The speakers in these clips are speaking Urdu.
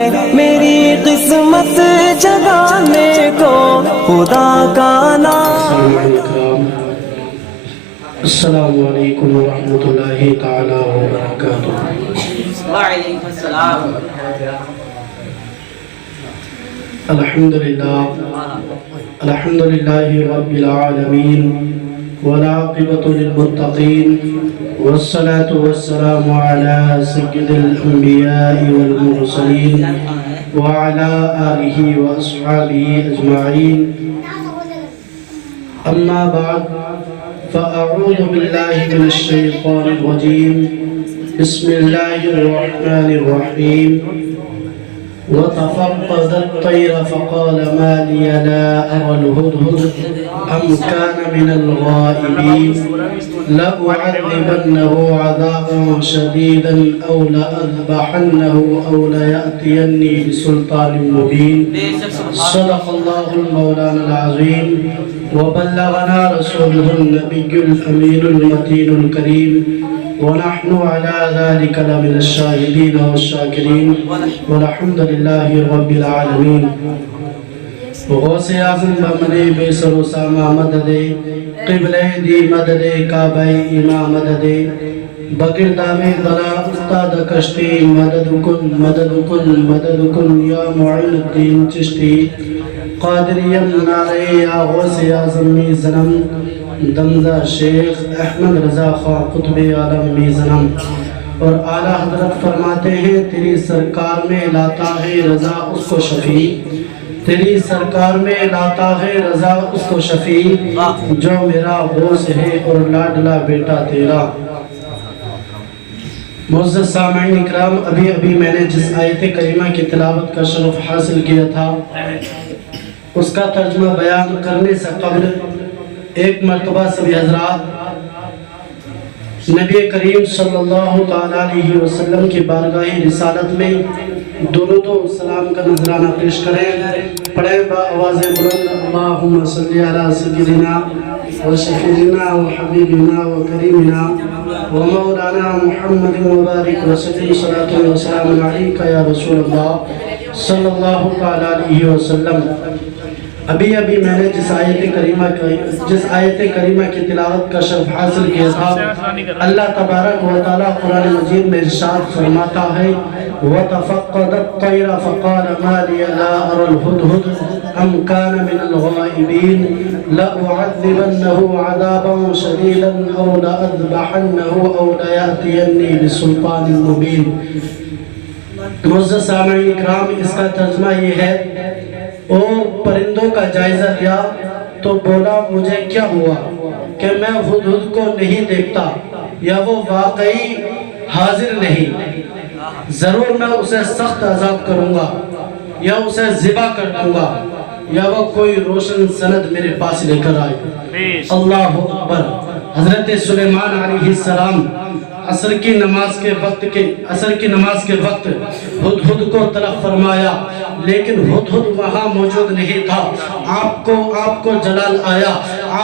میری قسمت جگانے کو خدا کا نام۔ السلام علیکم ورحمۃ اللہ تعالی وبرکاتہ۔ وعلیکم السلام۔ الحمدللہ رب العالمین والعاقبۃ للمتقین والصلاة والسلام علی سید الانبیاء والمرسلین وعلی آلہ واصحابہ اجمعین، اما بعد فاعوذ باللہ من الشیطان الرجیم، بسم اللہ الرحمن الرحیم۔ وتفقد الطير فقال ما لي لا أرى الهدهد أم كان من الغائبين لأعذبنه عذابا شديدا أو لأذبحنه أو ليأتيني بسلطان مبين۔ صدق الله المولانا العظيم وبلغنا رسوله النبي الأمين المتين الكريم، ونحن على ذلك لمن الشاهدين والشاكرين والحمد لله رب العالمين۔ غوث اعظم بمنے بے سر و ساما مدد، قبلہ دی مدد، کعبہ امام مدد، بگردام بلا استاد کشتی، مدد کن مدد کن مدد کن یا معین الدین چشتی، قادریم نعرے یا غوث اعظم می زنم، دمزہ شیخ احمد رضا خان قطب عالم می زنم۔ اور اعلیٰ حضرت فرماتے ہیں تیری سرکار میں لاتا ہے رضا اس کو شفیع، تیری سرکار میں لاتا ہے رضا اس کو شفیع، جو میرا غوث ہے اور لاڈلا بیٹا تیرا۔ معزز سامعین اکرام، ابھی میں نے جس آیت کریمہ کی تلاوت کا شرف حاصل کیا تھا اس کا ترجمہ بیان کرنے سے قبل ایک مرتبہ سبھی حضرات نبی کریم صلی اللہ تعالیٰ علیہ وسلم کی بارگاہ رسالت میں درود و سلام کا نذرانہ پیش کریں۔ پڑھیں با آواز بلند، اللہم صلی علی سیدنا و شفیعنا و حبیبنا و کریمنا و مولانا محمد مبارک وسلم، صلاۃ و سلام علیکہ یا رسول اللہ صلی اللہ تعالیٰ علیہ وسلم۔ ابھی میں نے جس آیت کریمہ کی تلاوت کا شرف حاصل کیا تھا، اللہ تبارک و تعالیٰ قرآن مجید میں ارشاد فرماتا ہے وَتَفَقَّدَ الطَّيْرَ فَقَالَ مَا لِيَ لَا أَرَى الْهُدْهُدَ أَمْ كَانَ مِنَ الْغَائِبِينَ لَأُعَذِّبَنَّهُ عَذَابًا شَدِيدًا أَوْ لَأَذْبَحَنَّهُ أَوْ لَيَأْتِيَنِّي بِسُلْطَانٍ مُبِينٍ۔ معزز سامعین اکرام، اس کا ترجمہ یہ ہے، او پرندوں کا جائزہ لیا تو بولا مجھے کیا ہوا کہ میں ہدہد کو نہیں دیکھتا، یا وہ واقعی حاضر نہیں، ضرور میں اسے سخت عذاب کروں گا یا اسے ذبح کر دوں گا یا وہ کوئی روشن سند میرے پاس لے کر آئے۔ اللہ اکبر۔ حضرت سلیمان علیہ السلام عصر کی نماز کے وقت ہدہد کو طلب فرمایا، لیکن ہدہد وہاں موجود نہیں تھا۔ آپ کو جلال آیا،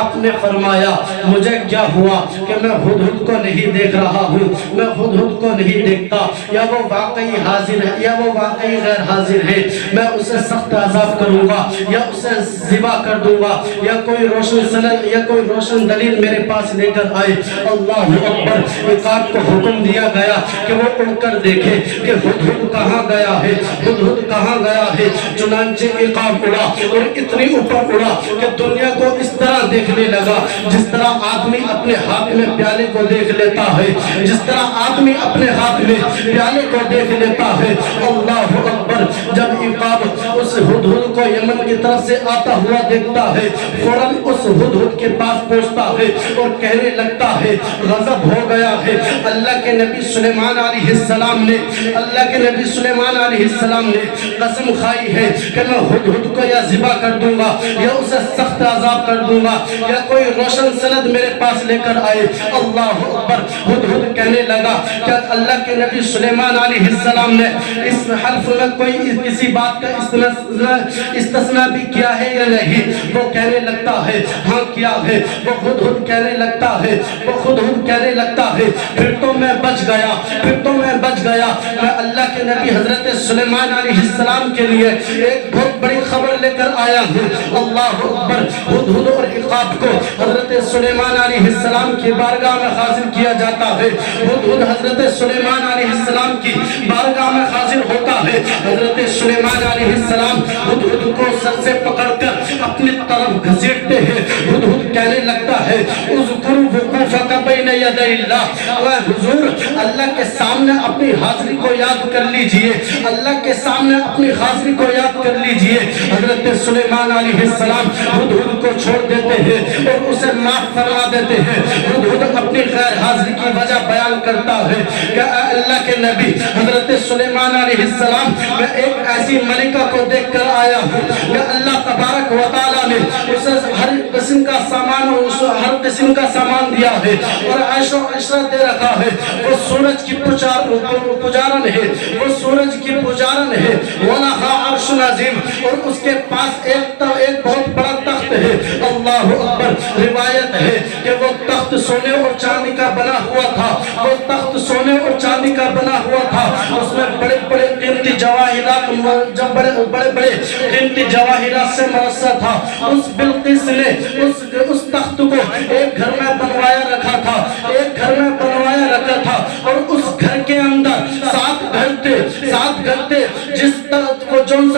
آپ نے فرمایا مجھے کیا ہوا کہ میں ہدہد کو نہیں دیکھ رہا ہوں، میں ہدہد کو نہیں دیکھتا، یا وہ واقعی حاضر ہے یا وہ واقعی غیر حاضر ہے، میں اسے سخت عذاب کروں گا یا اسے ذبح کر دوں گا یا کوئی روشن سند یا کوئی روشن دلیل میرے پاس لے کر آئے۔ اللہ اکبر۔ عقاب کو حکم دیا گیا کہ وہ اڑ کر دیکھے کہ ہدہد کہاں گیا ہے، ہدہد کہاں گیا ہے۔ چنانچہ عقاب اڑا اور اتنی اوپر اڑا کہ دنیا کو اس طرح دیکھنے لگا جس طرح آدمی اپنے ہاتھ میں پیالے کو دیکھ لیتا ہے، جس طرح آدمی اپنے ہاتھ میں پیالے کو دیکھ لیتا ہے۔ اللہ اکبر۔ جب عقاب اس ہدہد کو یمن کی طرف سے آتا ہوا دیکھتا ہے، فوراً اس ہدہد کے پاس پہنچتا ہے اور کہنے لگتا ہے غضب ہو گیا ہے۔ اللہ کے نبی سلیمان علیہ السلام نے قسم کھائی ہے کہ میں ہدہد کو یا ذبح کر دوں گا یا اسے سخت عذاب کر دوں گا یا کوئی روشن سند میرے پاس لے کر آئے۔ اللہ اکبر۔ ہدہد کہنے لگا کہ اللہ کے نبی سلیمان علیہ السلام نے اس حلف میں کوئی کسی بات کا استثناء بھی کیا ہے یا نہیں؟ وہ کہنے لگتا ہے ہاں کیا ہے۔ وہ خود کہنے لگتا ہے، وہ خود کہنے لگتا ہے پھر تو میں بچ گیا، پھر تو میں بچ گیا۔ میں اللہ کے نبی حضرت سلیمان علیہ السلام کے لیے ایک بہت بڑی خبر لے کر آیا ہوں۔ اللہ اکبر۔ ہدہد اور عقاب کو حضرت سلیمان علیہ السلام کی بارگاہ میں حاضر کیا جاتا ہے۔ ہدہد حضرت سلیمان علیہ السلام کی بارگاہ میں حاضر ہوتا ہے۔ حضرت سلیمان علیہ السلام ہدہد کو سر سے پکڑ کر اپنی طرف گھسیٹتے ہیں۔ ہدہد کہنے لگتا ہے اذکر وقوفک بین یدی اللہ، اے حضور اللہ کے سامنے اپنی حاضری کو یاد کر لیجئے، اللہ کے سامنے اپنی حاضری کو یاد کر لیجئے۔ حضرت سلیمان علیہ السلام ہدہد کو چھوڑ دیتے ہیں اور اسے معاف فرما دیتے ہیں۔ ہدہد اپنی غیر حاضری کی وجہ بیان کرتا ہے کہ اے اللہ کے نبی حضرت سلیمان علیہ السلام، میں ایک ایسی ملکہ کو دیکھ کر آیا ہوں کہ اللہ تبارک و تعالیٰ نے اسے ہر قسم کا سامان، ہر قسم کا سامان دیا ہے اور عیش و عشرت دے رکھا ہے۔ وہ سورج کی پجارن ہے، وہ سورج کی پجارن ہے۔ وَلَهَا عَرْشٌ عَظِيمٌ، اور اس کے پاس ایک بہت بڑا تخت ہے۔ اللہ اکبر۔ روایت ہے کہ وہ تخت سونے اور چاندی کا بنا ہوا تھا، وہ تخت سونے اور چاندی کا بنا ہوا تھا۔ اس میں بڑے بڑے قیمتی جواہرات، جب بڑے بڑے قیمتی جواہرات سے مرصع تھا۔ اس بلقیس نے اس تخت کو ایک گھر میں بنوایا رکھا تھا، ایک گھر میں بنوایا رکھا تھا، اور اس گھر کے اندر 7 گھر تھے، جس تخت کو جون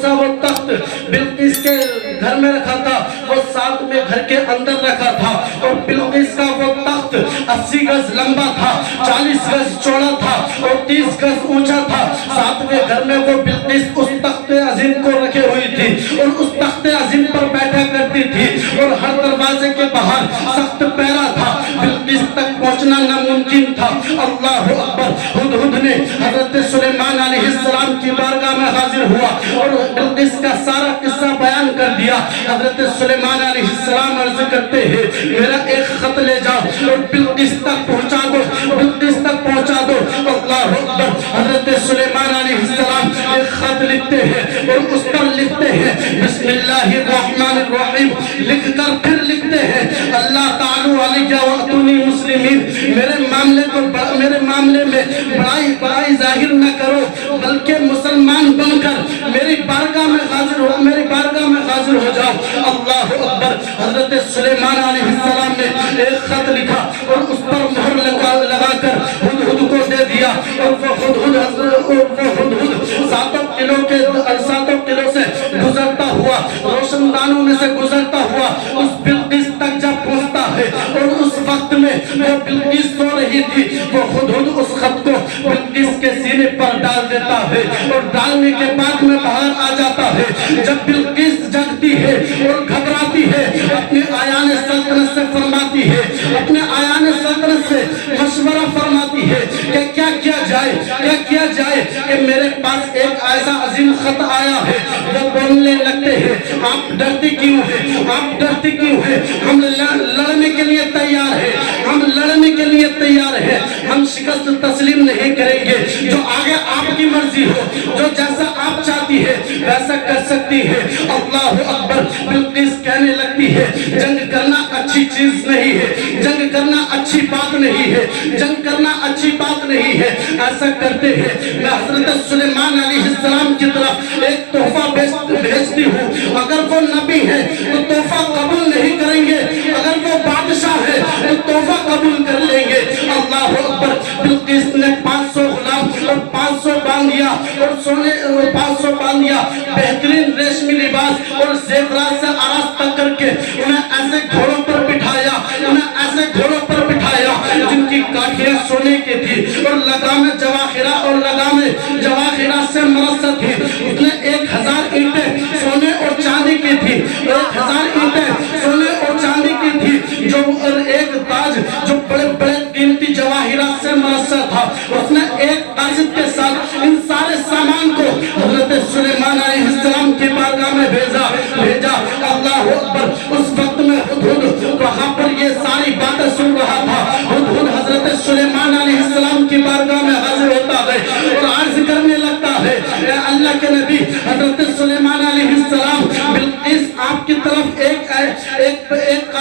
سا وہ تخت بلقیس کے گھر میں رکھا تھا، وہ 7ویں گھر کے اندر رکھا تھا۔ اور بلقیس کا وہ تخت 80 گز لمبا تھا، 40 گز چوڑا تھا اور 30 گز اونچا تھا۔ 7ویں گھر میں وہ بلقیس اس تخت عظیم کو رکھے ہوئی تھی اور اس تخت عظیم پر بیٹھا کرتی تھی، اور ہر دروازے کے باہر سخت پہرا تھا، بلقیس تک پہنچنا ناممکن تھا۔ اللہ اکبر۔ ہدہد نے حضرت سلیمان علیہ السلام کی بارگاہ میں حاضر ہوا اور بلقیس کا سارا قصہ بیان کر دیا۔ حضرت سلیمان علیہ السلام عرض کرتے ہیں میرا ایک خط لے جاؤ اور بلقیس تک پہنچا دو، بلقیس تک پہنچا دو۔ اللہ اکبر۔ حضرت سلیمان علیہ السلام ایک خط لکھتے ہیں اور اس پر لکھتے ہیں بسم اللہ الرحمن الرحیم، لکھ کر پھر لکھتے ہیں اللہ تعالی علیہ واتونی مسلمین، میرے معاملے میں بڑائی ظاہر نہ کرو، بلکہ مسلمان بن کر میری بارگاہ میں حاضر ہو، میری بارگاہ میں حاضر ہو جاؤ۔ اللہ اکبر۔ حضرت سلیمان علیہ السلام نے ایک خط لکھا اور اس پر مہر لگا کر ہدہد کو دے دیا، اور وہ ہدہد 7 قلعوں سے گزرتا ہوا، روشن دانوں میں سے گزرتا ہوا اس بلقیس تک جب پہنچتا ہے، اور اس وقت میں وہ بلقیس سو رہی تھی، وہ ہدہد اس خط کو بلقیس کے سینے پر ڈال دیتا ہے، اور ڈالنے کے بعد میں باہر آ جاتا ہے۔ جب بلقیس جگتی ہے اور گھبراتی ہے، اپنے آیان سلطنت سے فرماتی ہے، اپنے آیان سلطنت سے مشورہ فرماتی ہے کہ کیا کیا جائے کہ میرے پاس ایک ایسا عظیم خط آیا ہے۔ وہ بولنے لگتے ہیں آپ ڈرتی کیوں ہیں، آپ ڈرتی کیوں ہیں؟ ہم لڑنے کے لیے تیار ہیں، ہم لڑنے کے لیے تیار ہیں، ہم شکست تسلیم نہیں کریں گے۔ جو آگے آپ کی مرضی ہو، جو جیسا آپ چاہتی ہے ویسا کر سکتی ہے۔ اللہ اکبر۔ بلقیس کہنے لگتی ہے جنگ کرنا اچھی چیز نہیں ہے، جنگ کرنا اچھی بات نہیں ہے، جنگ کرنا اچھی بات نہیں ہے۔ ایسا کرتے ہیں میں حضرت سلیمان علیہ السلام کی طرف ایک تحفہ بھیجتی ہوں، اگر وہ نبی ہے تو تحفہ قبول نہیں کریں گے، اگر وہ بادشاہ ہے تو تحفہ قبول کر لیں گے۔ اللہ اکبر۔ بلقیس نے 500 غلام اور 500 باندیا اور سونے 500 باندیا، بہترین ریشمی لباس اور زیورات سے آراستہ کر کے انہیں ایسے گھوڑوں پر بٹھایا، جن کی کاٹھیاں سونے کی تھی اور لگامیں جواہرات سے مرصع تھی۔ اس نے 1000 اینٹیں سونے اور چاندی کی تھی، 1000 اینٹیں سونے اور چاندی کی تھی، اور ایک تاج جو بڑے بڑے قیمتی جواہرات سے مرصع تھا۔ اس نے ایک قاصد کے ساتھ ان سارے سامان کو حضرت سلیمان علیہ السلام کی بارگاہ میں بھیجا۔ اللہ اکبر۔ اس وقت میں ہدہد وہاں پر یہ ساری باتیں سن رہا تھا۔ ہدہد حضرت سلیمان علیہ السلام کی بارگاہ میں حاضر ہوتا ہے اور عرض کرنے لگتا ہے اے اللہ کے نبی حضرت سلیمان علیہ السلام